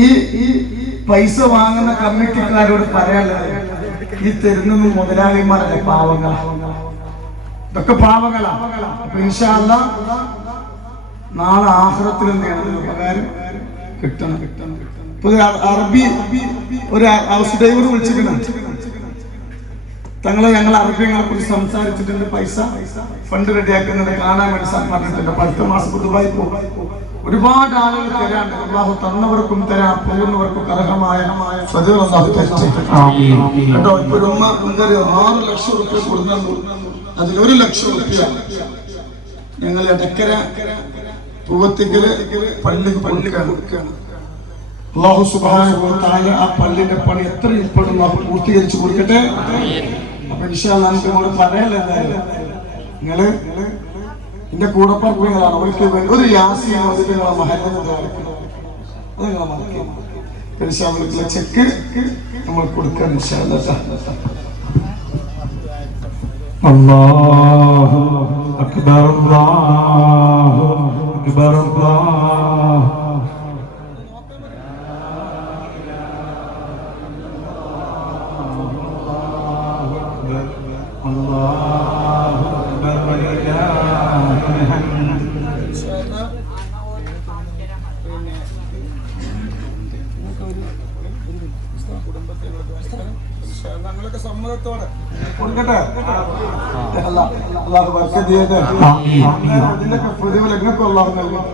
ഈ പൈസ വാങ്ങുന്ന കമ്മിറ്റിക്കാരോട് പറയാനുള്ളത്, ഈ തരുന്നത് മുതലാളിമാരല്ലേ, പാവങ്ങളാ. ഇതൊക്കെ പാവങ്ങളാ. അപ്പൊ ഇൻഷാ അല്ലാഹ് നാളെ ആഖിറത്തിൽ എന്ത് ചെയ്യണം? ഉപകാരം കിട്ടണം. അറബി ഒരു ഹൗസ് ഡ്രൈവർ വിളിച്ചിട്ടുണ്ട്, തങ്ങളെ ഞങ്ങൾ അറബികളെ കുറിച്ച് സംസാരിച്ചിട്ടുണ്ട്, പൈസ ഫണ്ട് റെഡിയാക്കുന്നത് കാണാൻ വേണ്ടി പറഞ്ഞിട്ടുണ്ട്. അടുത്ത മാസം ദുബായി പോകും. ഒരുപാട് ആളുകൾ തരാണ്ട്. അള്ളാഹു തന്നവർക്കും തരാം, പോകുന്നവർക്കും അർഹമായ കേട്ടോ. ഇപ്പൊ ഒരു ഉമ്മ 6 ലക്ഷം റുപ്യ കൊടുക്കുന്നു. അതിൽ 1 ലക്ഷം റുപ്യ ഞങ്ങൾ എടക്കര പൂവത്തിക്കല് പള്ളിക്ക് കൊടുക്കുകയാണ്. അല്ലാഹു സുബ്ഹാനഹു വ തആല ആ പള്ളിന്റെ പണി എത്രയും പെട്ടെന്ന് പൂർത്തീകരിച്ചു കൊടുക്കട്ടെ. അപ്പൊ ഇൻഷാ അല്ലാഹ് നമുക്ക് ഇങ്ങോട്ട് പറയാനില്ല, എന്തായാലും നിങ്ങള് എന്റെ കൂടപ്പറപ്പുകളാണ്. ഒരിക്കൽ ഒരു യാസീൻ നിങ്ങളെ മഹല്ലിൽ അത് നിങ്ങളെ മറക്കും. ചെക്ക് നമ്മൾ കൊടുക്കാൻ ഇൻഷാ അല്ലാഹ്. അല്ലാഹു അക്ബർ അല്ലാഹു അക്ബർ അല്ലാഹു ഞങ്ങളൊക്കെ സമ്മതത്തോടെ കൊടുക്കട്ടെ. അല്ലാഹു ബർക്കത്ത് ചെയ്യട്ടെ. ഇതിന്റെയൊക്കെ പ്രതിഫലം നിങ്ങൾക്ക് അല്ലാഹു നൽകും.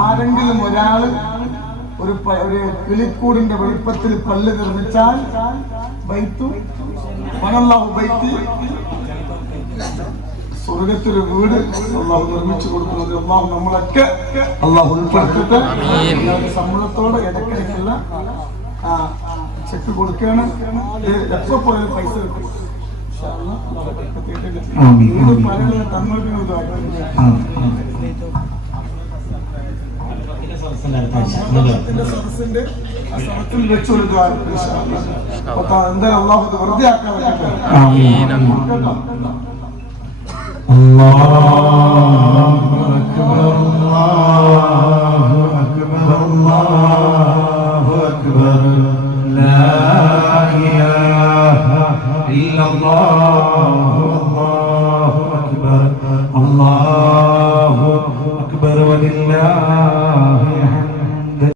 ആരെങ്കിലും ഒരാള് ഒരു കിളിക്കൂടിന്റെ വലിപ്പത്തിൽ പല്ല് നിർമ്മിച്ചാൽ സ്വർഗത്തിലെ വീട് അല്ലാഹു നിർമ്മിച്ചു കൊടുക്കുന്നത് അല്ലാഹു നമ്മളൊക്കെ അല്ലാഹു ഉൾപ്പെടുത്തട്ടെ. സമ്മതത്തോടെ ഇടയ്ക്കിടയ്ക്കുള്ള ചെക്ക് കൊടുക്കുകയാണ്. എപ്പോ പോയാലും പൈസ കിട്ടും. സദസ്സിന്റെ സ്ഥലത്തിൽ വെച്ചൊരു എന്തായാലും അല്ലാഹു വെറുതെ ആക്കാൻ പറ്റട്ടെ. അല്ലാഹു അക്ബർ അല്ലാഹു അക്ബർ അല്ലാഹു അക്ബർ ലാ ഇലാഹ ഇല്ലല്ലാഹു